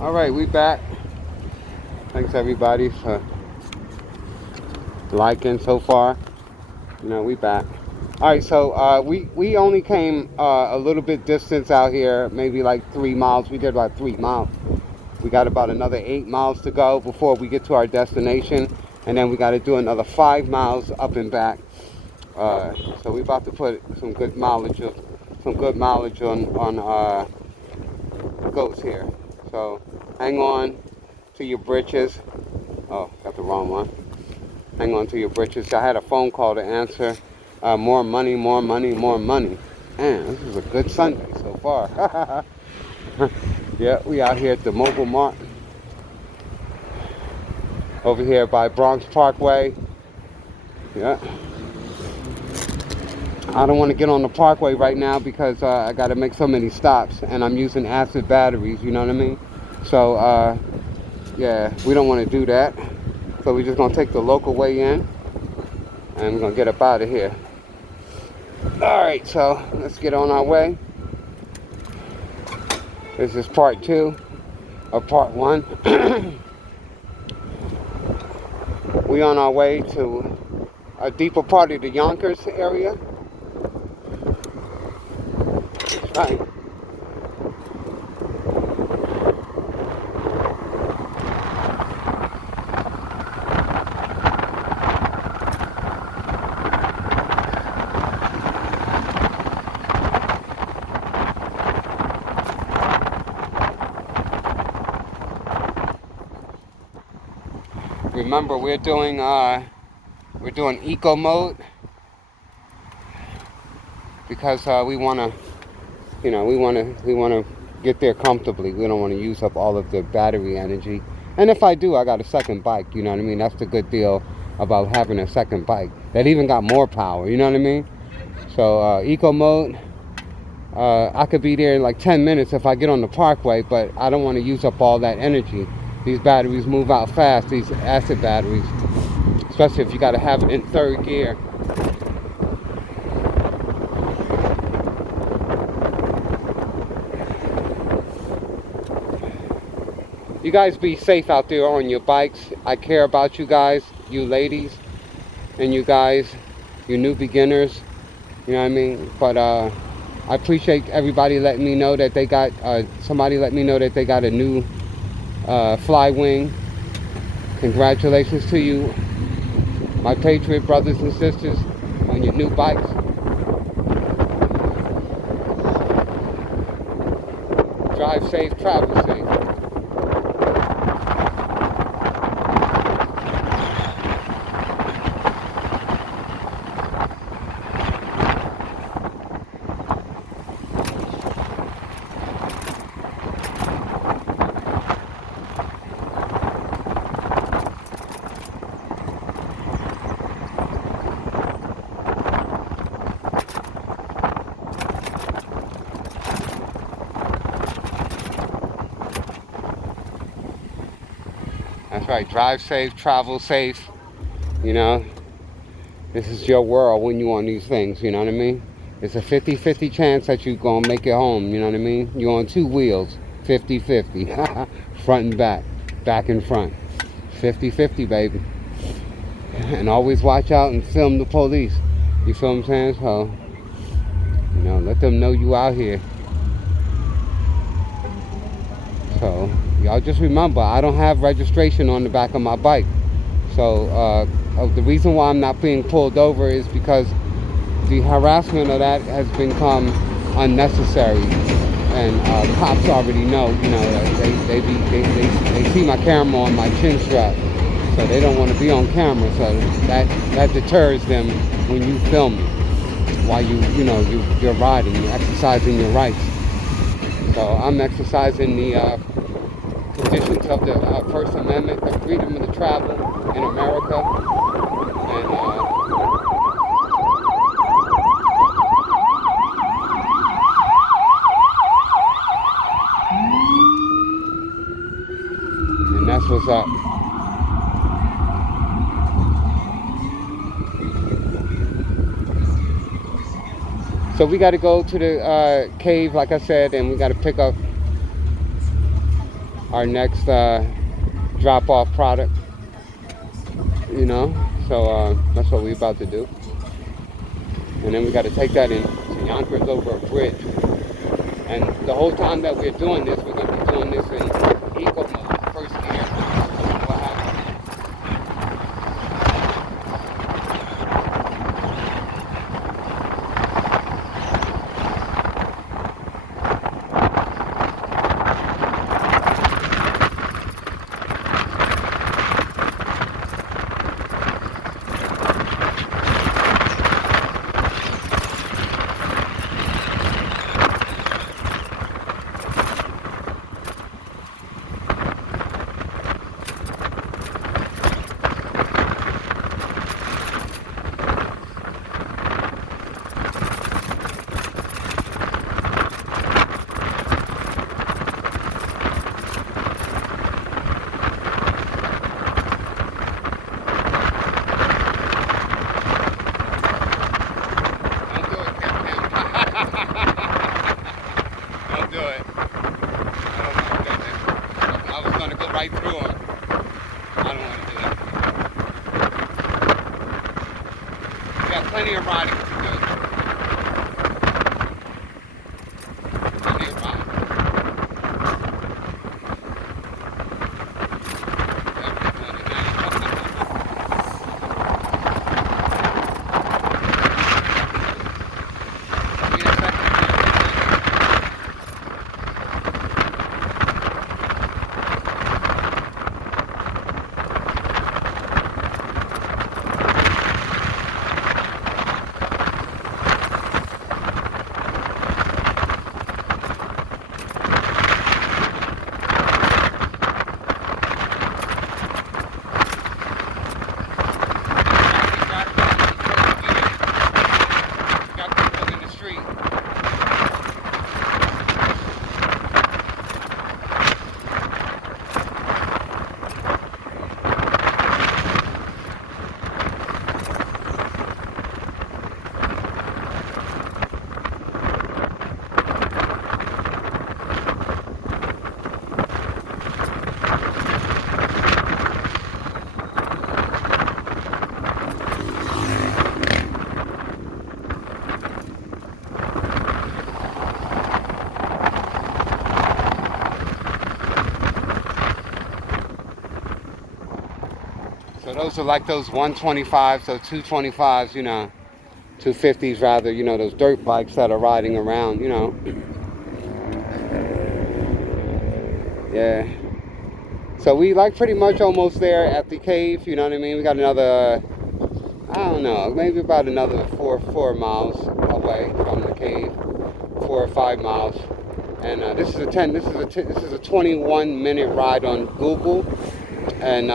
All right, we back. Thanks everybody for liking so far. We back. All right, so we only came a little bit distance out here, maybe like 3 miles. We did about 3 miles. We got about another 8 miles to go before we get to our destination, and then we got to do another 5 miles up and back. So we about to put some good mileage on the goats here. So hang on to your britches. Oh, got the wrong one. Hang on to your britches. I had a phone call to answer. More money, more money, more money. Man, this is a good Sunday so far. Yeah, we out here at the Mobile Mart. Over here by Bronx Parkway. Yeah. I don't want to get on the parkway right now because I got to make so many stops and I'm using acid batteries, you know what I mean? So, yeah, we don't want to do that. So we're just going to take the local way in and we're going to get up out of here. All right, so let's get on our way. This is part 2 of part 1. We on our way to a deeper part of the Yonkers area. That's right. Remember, we're doing eco mode because we want to get there comfortably. We don't want to use up all of the battery energy. And if I do, I got a second bike. You know what I mean? That's the good deal about having a second bike that even got more power. You know what I mean? So eco mode. I could be there in like 10 minutes if I get on the parkway, but I don't want to use up all that energy. These batteries move out fast, these acid batteries, especially if you got to have it in 3rd gear. You guys be safe out there on your bikes. I care about you guys, you ladies, and you guys, you new beginners, you know what I mean? But I appreciate everybody letting me know that they got, somebody let me know that they got a new fly wing. Congratulations to you, my Patriot brothers and sisters, on your new bikes. Drive safe, travel safe. That's right, drive safe, travel safe. You know, this is your world when you on these things, you know what I mean? It's a 50-50 chance that you're going to make it home, you know what I mean? You're on 2 wheels, 50-50. Front and back and front. 50-50, baby. And always watch out and film the police. You feel what I'm saying? So, you know, let them know you out here. So, y'all just remember, I don't have registration on the back of my bike. So, the reason why I'm not being pulled over is because the harassment of that has become unnecessary. And cops already know, you know, they see my camera on my chin strap. So they don't want to be on camera. So that deters them when you film it while you're riding, you're exercising your rights. So I'm exercising the conditions of the First Amendment, the freedom of the travel in America, and that's what's up. So we got to go to the cave, like I said, and we got to pick up our next drop off product, you know. So that's what we're about to do. And then we got to take that in to Yonkers over a bridge. And the whole time that we're doing this, we're going to be doing this in eco mode, first gear. What happens? Don't do it. Oh my goodness. I was going to go right through them. I don't want to do that. We got plenty of riding to do. Plenty of riding. So those are like those 125s, so 225s, you know, 250s rather, you know, those dirt bikes that are riding around, you know. Yeah. So we like pretty much almost there at the cave, you know what I mean? We got another, I don't know, maybe about another four miles away from the cave, 4 or 5 miles. And this is a 21-minute ride on Google, and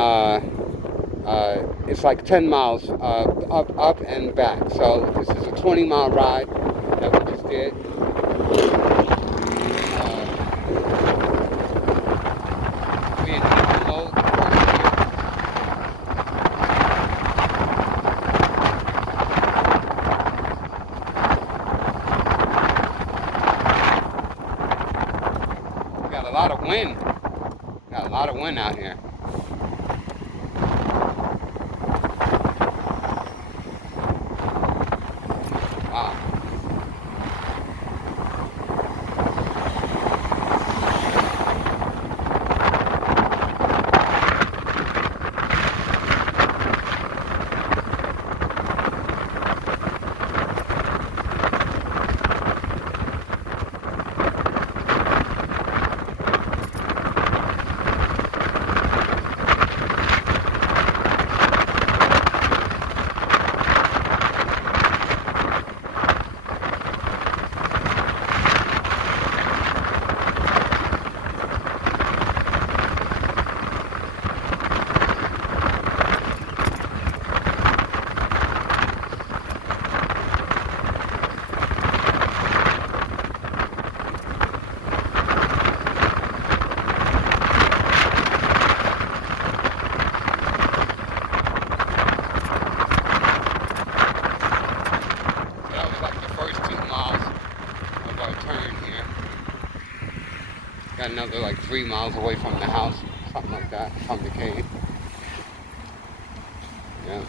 it's like 10 miles up and back. So this is a 20-mile ride that we just did. We in eco mode. We got a lot of wind. Got a lot of wind out here. Wow. another like 3 miles away from the house, something like that, from the cave. Yeah.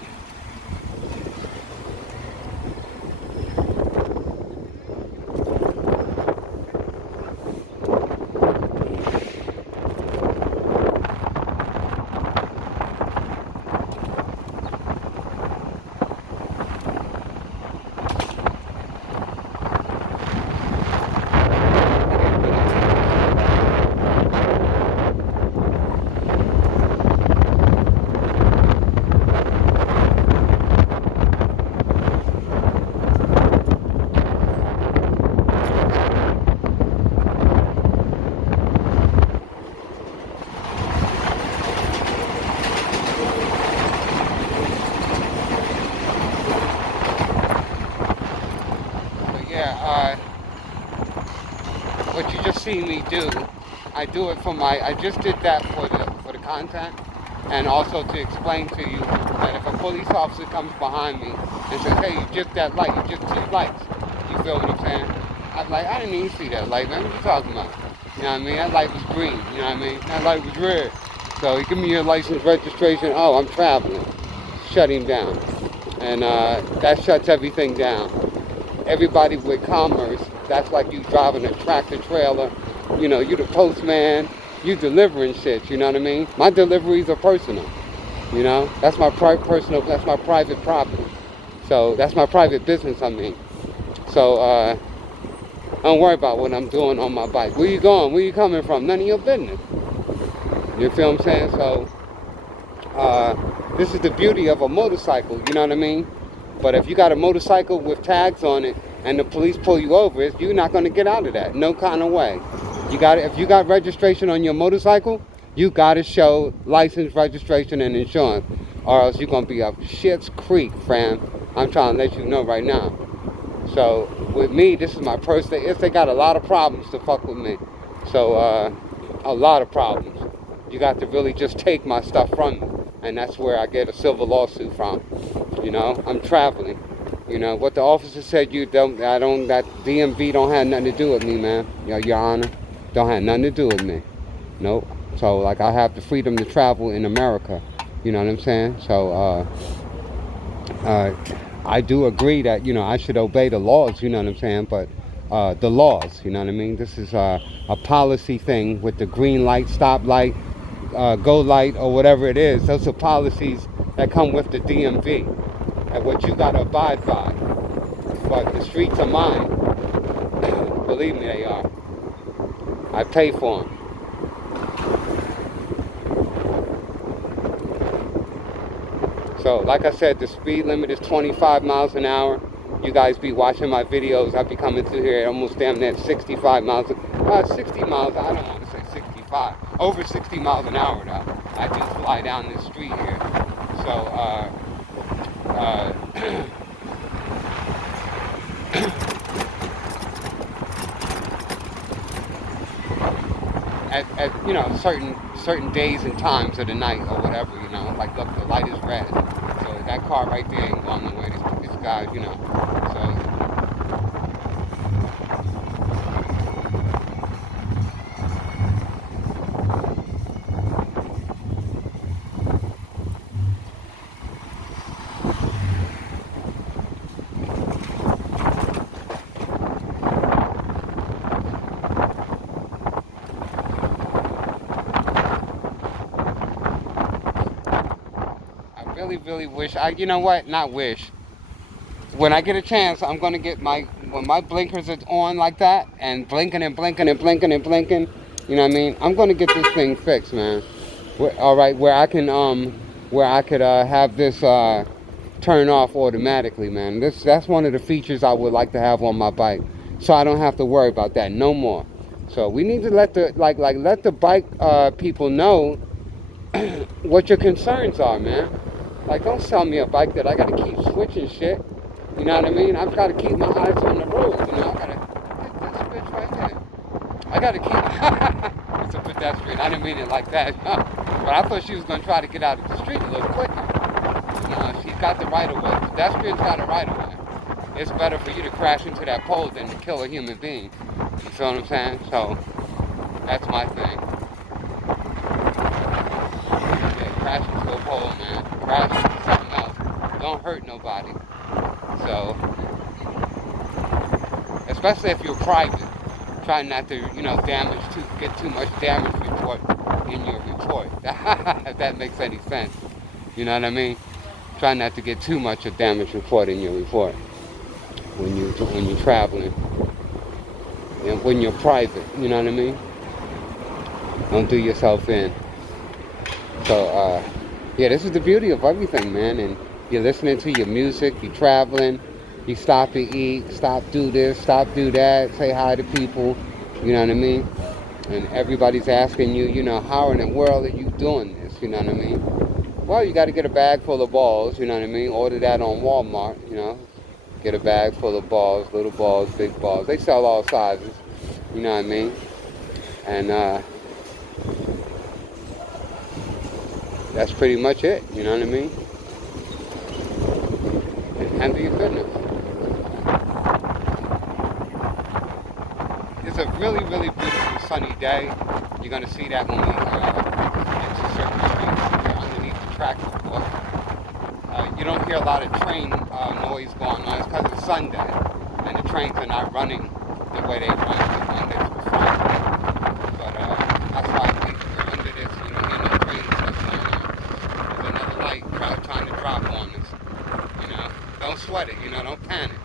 But yeah, what you just see me do, I do it for I just did that for the content, and also to explain to you that if a police officer comes behind me and says, hey, you jipped that light, you jipped 2 lights, you feel what I'm saying? I'm like, I didn't even see that light, man, what you talking about? You know what I mean? That light was green, you know what I mean? That light was red. So you give me your license, registration, oh, I'm traveling. Shut him down. And that shuts everything down. Everybody with commerce, that's like you driving a tractor trailer, you know, you the postman, you delivering shit, you know what I mean? My deliveries are personal, you know? That's my that's my private property. So that's my private business, I mean. So don't worry about what I'm doing on my bike. Where you going? Where you coming from? None of your business. You feel what I'm saying? So this is the beauty of a motorcycle, you know what I mean? But if you got a motorcycle with tags on it and the police pull you over, you're not going to get out of that. No kind of way. If you got registration on your motorcycle, you got to show license, registration, and insurance, or else you're going to be up shit's creek, fam. I'm trying to let you know right now. So with me, this is my personal. If they got a lot of problems to fuck with me, so a lot of problems. You got to really just take my stuff from me, and that's where I get a civil lawsuit from. You know, I'm traveling. You know what the officer said. That DMV don't have nothing to do with me, man. Your Honor, don't have nothing to do with me. Nope. So like I have the freedom to travel in America. You know what I'm saying? So I do agree that, you know, I should obey the laws, you know what I'm saying, but the laws, you know what I mean? This is a policy thing with the green light, stop light, go light, or whatever it is. Those are policies that come with the DMV and what you got to abide by. But the streets are mine. Believe me, they are. I pay for them. So, like I said, the speed limit is 25 miles an hour. You guys be watching my videos. I be coming through here almost damn near 65 miles. 60 miles, I don't want to say 65. Over 60 miles an hour, though. I do fly down this street here. So, at you know, certain days and times of the night or whatever, you know, like look, the light is red. So that car right there ain't going nowhere. This guy, you know. So really wish you know what, not wish, when I get a chance, I'm gonna get when my blinkers are on like that and blinking and blinking and blinking and blinking, you know what I mean, I'm gonna get this thing fixed, man. All right, where I could have this turn off automatically, man. That's one of the features I would like to have on my bike, so I don't have to worry about that no more. So we need to let the bike people know what your concerns are, man. Like, don't sell me a bike that I gotta keep switching shit. You know what I mean? I've got to keep my eyes on the road. You know, I gotta get this bitch right there. I gotta keep. It's a pedestrian. I didn't mean it like that. But I thought she was gonna try to get out of the street a little quicker. No, she's got the right of way. Pedestrians got a right of way. It's better for you to crash into that pole than to kill a human being. You feel what I'm saying? So That's my thing. Yeah, crash into a pole, man. Crash into something else. Don't hurt nobody. So, especially if you're private, try not to, get too much damage report in your report. If that makes any sense. You know what I mean? Try not to get too much of damage report in your report when you're traveling and when you're private. You know what I mean? Don't do yourself in. So, yeah, this is the beauty of everything, man. And you're listening to your music, you're traveling, you stop to eat, stop do this, stop do that, say hi to people. You know what I mean? And everybody's asking you, how in the world are you doing this? You know what I mean? Well, you got to get a bag full of balls. You know what I mean? Order that on Walmart. Get a bag full of balls, little balls, big balls. They sell all sizes. You know what I mean? And that's pretty much it. You know what I mean? And handle your business. It's a really, really beautiful sunny day. You're gonna see that when we get to certain streets underneath the tracks, of course. You don't hear a lot of train noise going on. It's because it's Sunday, and the trains are not running the way they run Monday through Friday. But that's why we're under this. You don't hear no trains that's going on. There's another light trying to drop on us. Don't sweat it. Don't panic.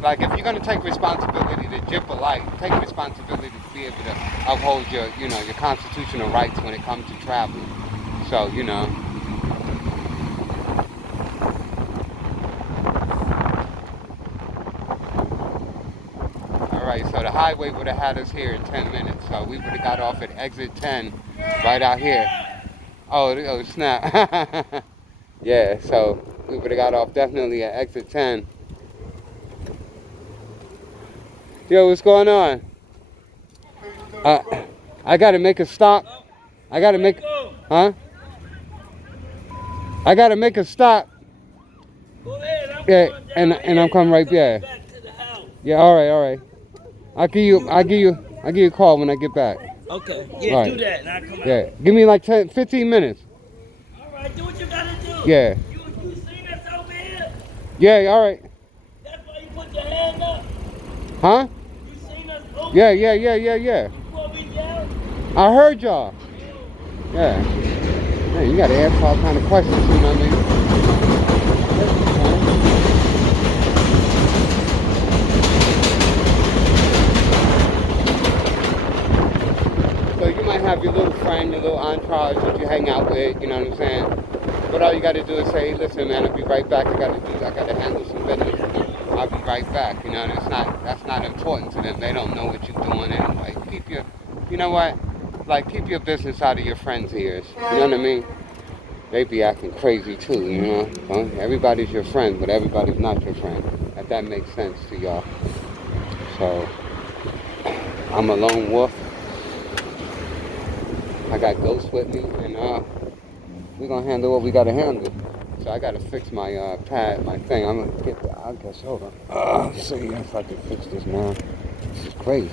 Like if you're gonna take responsibility to jip a light, take responsibility to be able to uphold your constitutional rights when it comes to traveling. So, Alright, so the highway would have had us here in 10 minutes. So we would have got off at exit 10 right out here. Oh snap. Yeah, so we would have got off definitely at exit 10. Yo, what's going on? I gotta make a stop. I gotta make a stop. Yeah, and I'm coming right back. Yeah, all right. I'll give you a call when I get back. Okay. Yeah, right. Do that and I'll come out. Yeah. Give me like 15 minutes. Alright, do what you gotta do. Yeah. You seen us over here? Yeah, all right. That's why you put your hand up? Huh? You seen us over Yeah. You pulled me down? I heard y'all. Yeah. Man, you gotta ask all kind of questions, you know what I mean? So you might have your little friend, your little entourage that you hang out with, you know what I'm saying? But all you gotta do is say, listen man, I'll be right back. I gotta handle some business. I'll be right back. And that's not important to them. They don't know what you're doing anyway. Keep your business out of your friends' ears. You know what I mean? They be acting crazy too, Everybody's your friend, but everybody's not your friend. If that makes sense to y'all. So, I'm a lone wolf. I got Ghost with me, and we're gonna handle what we gotta handle. So I gotta fix my pad, my thing. I'm gonna get the, I guess, hold on. Let's see if I can fix this now. This is crazy.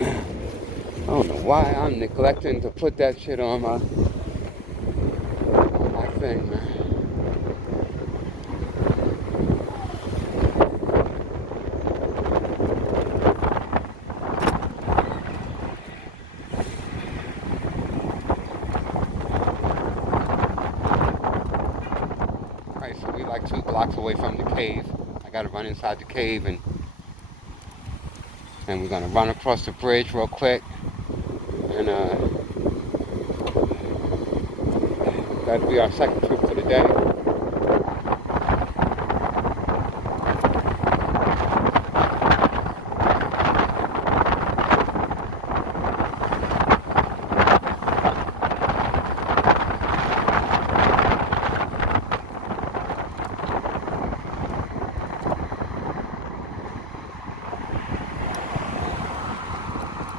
I don't know why I'm neglecting to put that shit on my thing, man. Alright, so we like 2 blocks away from the cave. I gotta run inside the cave and we're gonna run across the bridge real quick. And that'll be our second trip for the day.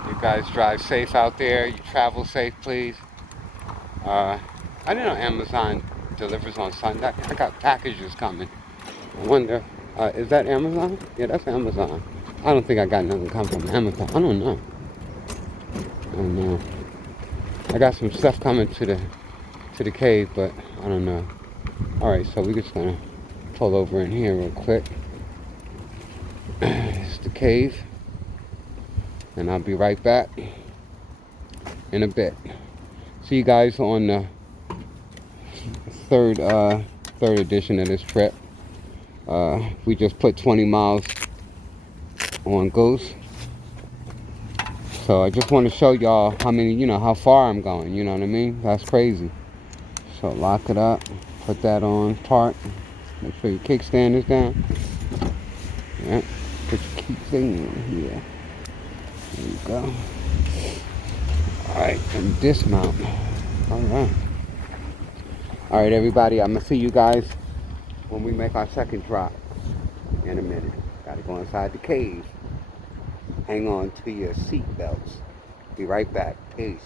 You guys drive safe out there. You travel safe, please. I didn't know Amazon delivers on Sunday. I got packages coming. I wonder, is that Amazon? Yeah, that's Amazon. I don't think I got nothing come from Amazon. I don't know. don't know. I got some stuff coming to the cave, but I don't know. All right, so we're just gonna pull over in here real quick. It's the cave, and I'll be right back in a bit. See you guys on the third edition of this trip. We just put 20 miles on Goose. So I just want to show y'all how many, how far I'm going, you know what I mean? That's crazy. So lock it up, put that on park. Make sure your kickstand is down. Yeah, put your key thing in here. There you go. Alright, and dismount. Alright. Alright, everybody, I'm going to see you guys when we make our second drop in a minute. Gotta go inside the cave. Hang on to your seat belts. Be right back. Peace.